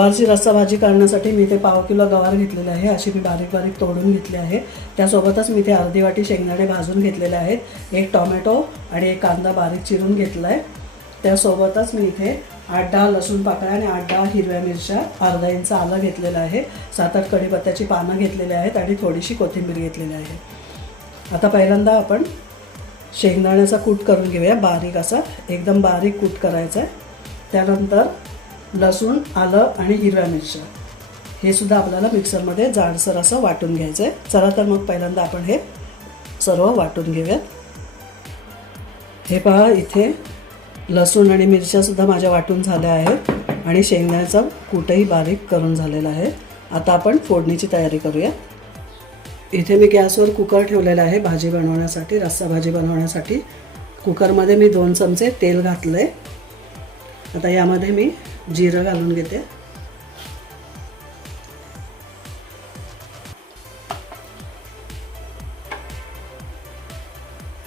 गवारची रस्सा भाजी करण्यासाठी मी ते पाव किलो गवार घेतलेले आहे. अशी मी बारीक बारीक तोडून घेतली आहे. त्यासोबतच मी ते अर्धी वाटी शेंगदाणे भाजून घेतलेले आहेत. एक टॉमॅटो आणि एक कांदा बारीक चिरून घेतला आहे त्यासोबतच मी इथे आठ दहा लसूण पाकळ्या आणि आठ दहा हिरव्या मिरच्या अर्धा इंच आलं घेतलेलं आहे. सात आठ कढीपत्त्याची पानं घेतलेली आहेत आणि थोडीशी कोथिंबीर घेतलेली आहे. आता पहिल्यांदा आपण शेंगदाण्याचा कूट करून घेऊया. बारीक असा एकदम बारीक कूट करायचा आहे. त्यानंतर लसूण आलं आणि हिरव्या मिरच्या. हे सुद्धा आपल्याला मिक्सरमध्ये जाडसर असं वाटून घ्यायचं आहे चला तर मग पहिल्यांदा आपण हे सर्व वाटून घेऊयात. हे पहा इथे लसूण आणि मिरच्यासुद्धा माझ्या वाटून झाल्या आहेत आणि शेंगदाण्याचा कूटही बारीक करून झालेला आहे. आता आपण फोडणीची तयारी करूया इथे मी गॅसवर कुकर ठेवलेला आहे भाजी बनवण्यासाठी रस्सा भाजी बनवण्यासाठी. कुकरमध्ये मी दोन चमचे तेल घातलं आहे आता यामध्ये मी जिरं घालून घेते.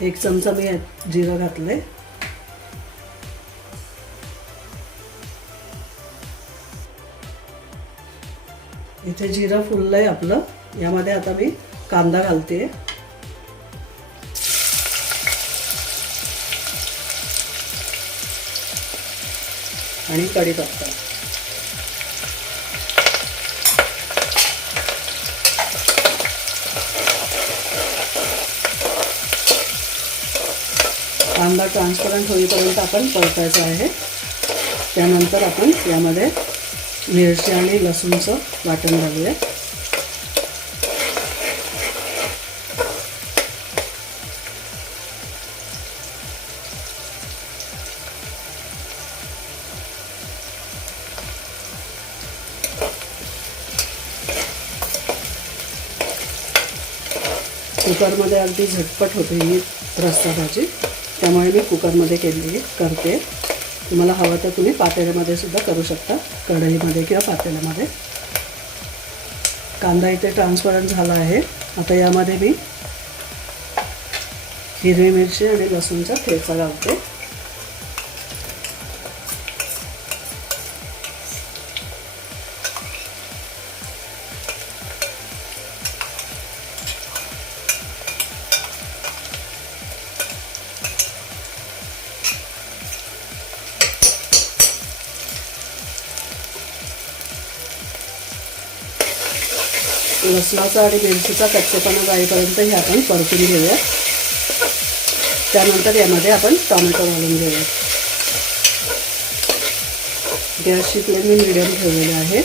एक चमचा मी यात जिरं घातलंय. इथे जिरं फुललंय आपलं. यामध्ये आता मी कांदा घालते आणि कढीपत्ता कांदा ट्रान्सपरंट होईपर्यंत आपण परतायचा आहे. त्यानंतर आपण यामध्ये मिरची आणि लसूणचं वाटण घालूया. कुकरमध्ये अगदी झटपट होते ही रस्सा भाजी त्यामुळे मी कुकरमध्ये केलेली करते. तुम्हाला हवं तर तुम्ही पातेल्यामध्ये सुद्धा करू शकता कढईमध्ये किंवा पातेल्यामध्ये. कांदा इथे ट्रान्सपरंट झाला आहे. आता यामध्ये मी हिरवी मिरची आणि लसूणचा ठेचा लावते. लसणाचा आणि मिरचीचा कच्चेपणा जाईपर्यंत हे आपण परतून घेऊया. त्यानंतर यामध्ये आपण टॉमॅटो घालून घेऊया. गॅसची फ्लेम मी मिडियम ठेवलेली आहे.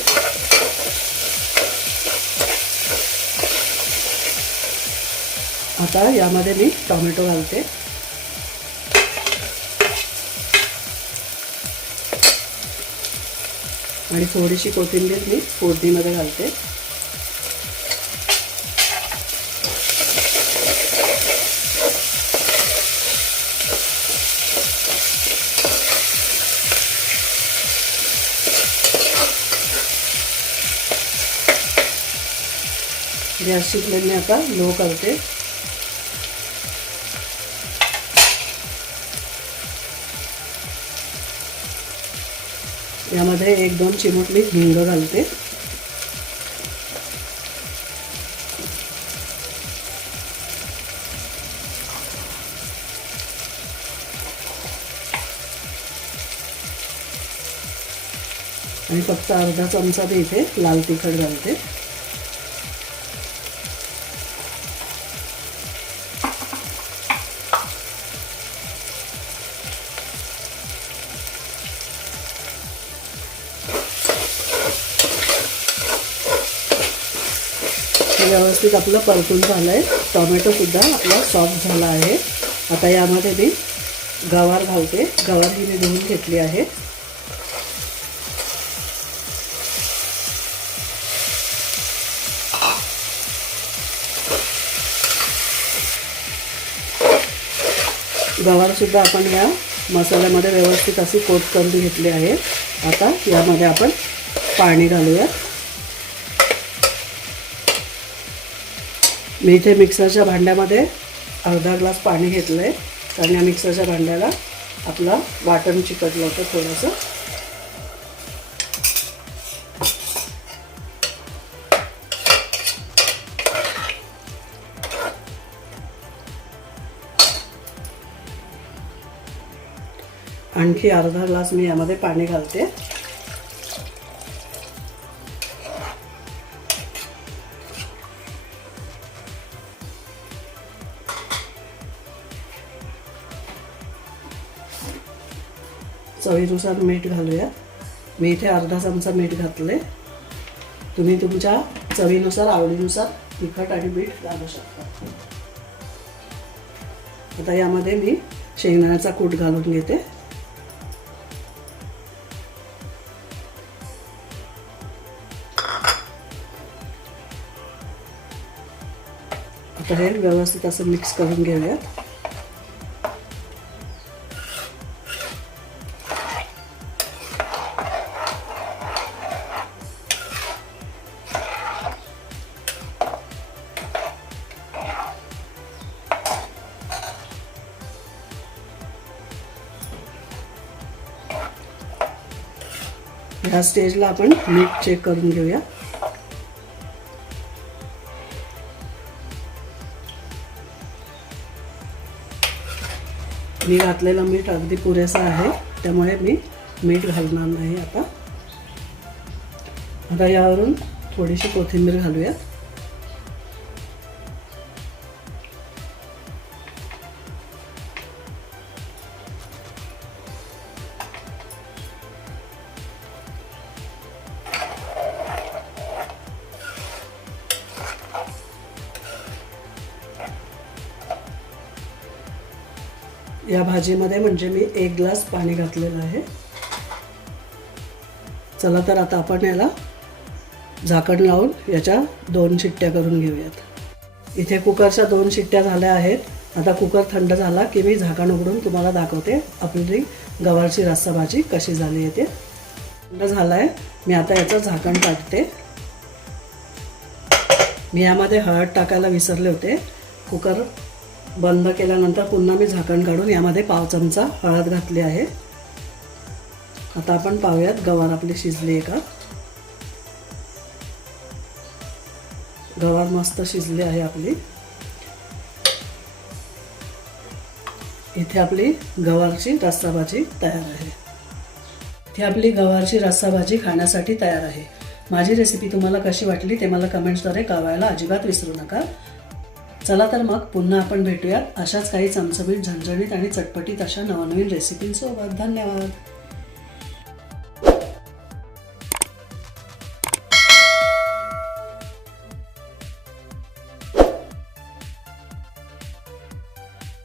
आता यामध्ये मी टॉमॅटो घालते. आणि थोडीशी कोथिंबीर मी फोडणीमध्ये घालते. गॅसची फ्लेम मी आता लो करते. यामध्ये एक दोन चिमूट मी हिंग घालते. आणि फक्त अर्धा चमचा मी इथे लाल तिखट घालते. व्यवस्थित आपलं परतून झालं आहे टॉमॅटोसुद्धा आपला सॉफ्ट झाला आहे. आता यामध्ये मी गवार घालते. गवार ही मी धुवून घेतली आहे. गवारसुद्धा आपण या मसाल्यामध्ये व्यवस्थित अशी कोट करून घेतली आहे. आता यामध्ये आपण पाणी घालूया मी इथे मिक्सरच्या भांड्यामध्ये अर्धा ग्लास पाणी घेतलं आहे कारण या मिक्सरच्या भांड्याला आपला वाटण चिकटलं होतं थोडंसं. आणखी अर्धा ग्लास मी यामध्ये पाणी घालते. चवीनुसार मीठ घालूयात. मी इथे अर्धा चमचा मीठ घातले तुम्ही तुमच्या चवीनुसार आवडीनुसार तिखट आणि मीठ घालू शकता. आता यामध्ये मी शेंगदाण्याचा कूट घालून घेते. आता हे व्यवस्थित असं मिक्स करून घेऊयात. ह्या स्टेजला आपण मीठ चेक करून घेऊया. मी घातलेलं मीठ अगदी पुरेसं आहे त्यामुळे मी मीठ घालणार नाही आता. आता यावरून थोडीशी कोथिंबीर घालूयात. या भाजीमध्ये म्हणजे मी एक ग्लास पाणी घातलेलं आहे. चला तर आता आपण याला झाकण लावून याच्या दोन शिट्ट्या करून घेऊयात. इथे कुकरच्या दोन शिट्ट्या झाल्या आहेत. आता कुकर थंड झाला की मी झाकण उघडून तुम्हाला दाखवते आपली गवारची रस्सा भाजी कशी झाली आहे ते. थंड झाला आहे मी आता याचं झाकण टाकते. मी यामध्ये हळद टाकायला विसरले होते. कुकर बंद केल्यानंतर पुन्हा मी झाकण काढून यामध्ये पाव चमचा हळद घातली आहे. आता आपण पाहूयात गवार आपली शिजली आहे का? गवार मस्त शिजली आहे आपली. इथे आपली गवारची रस्सा भाजी तयार आहे. इथे आपली गवारची रस्सा भाजी खाण्यासाठी तयार आहे. माझी रेसिपी तुम्हाला कशी वाटली ते मला कमेंट्सद्वारे कळवायला अजिबात विसरू नका. चला तर मग पुन्हा आपण भेटूयात. अशाच काही चमचमीत झणझणीत आणि चटपटीत अशा नवनवीन रेसिपींसोबत धन्यवाद.